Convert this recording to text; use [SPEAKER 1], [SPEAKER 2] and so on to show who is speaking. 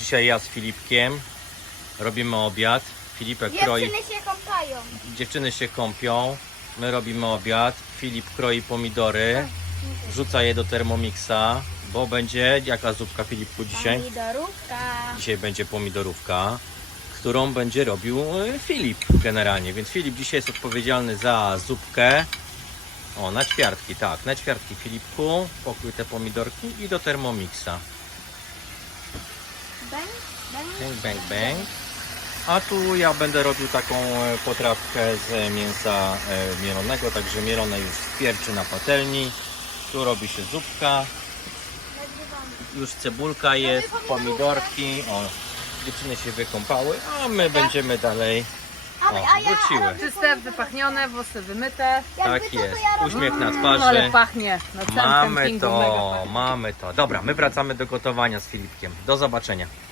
[SPEAKER 1] Dzisiaj ja z Filipkiem robimy obiad. Filipek kroi,
[SPEAKER 2] Dziewczyny się kąpają.
[SPEAKER 1] dziewczyny się kąpią, my robimy obiad. Filip kroi pomidory, wrzuca je do Thermomixa, bo będzie jaka zupka, Filipku, dzisiaj?
[SPEAKER 2] Pomidorówka.
[SPEAKER 1] Dzisiaj będzie pomidorówka, którą będzie robił Filip generalnie, więc Filip dzisiaj jest odpowiedzialny za zupkę. O, na ćwiartki, tak, na ćwiartki, Filipku, pokrój te pomidorki i do Thermomixa.
[SPEAKER 2] Bang, bang.
[SPEAKER 1] Bang, bang, bang. A tu ja będę robił taką potrawkę z mięsa mielonego, także mielone już z pierczy na patelni. Tu robi się zupka,
[SPEAKER 2] Nagrywamy.
[SPEAKER 1] już cebulka jest, pomidorki. O, dziewczyny się wykąpały, a my będziemy dalej wróciły.
[SPEAKER 3] Czyste, wypachnione, włosy wymyte.
[SPEAKER 1] Tak jest, uśmiech na
[SPEAKER 3] Ale
[SPEAKER 1] twarzy.
[SPEAKER 3] pachnie na całym
[SPEAKER 1] Mamy
[SPEAKER 3] kempingu, mega
[SPEAKER 1] to,
[SPEAKER 3] pachnie.
[SPEAKER 1] mamy to. Dobra, my wracamy do gotowania z Filipkiem. Do zobaczenia.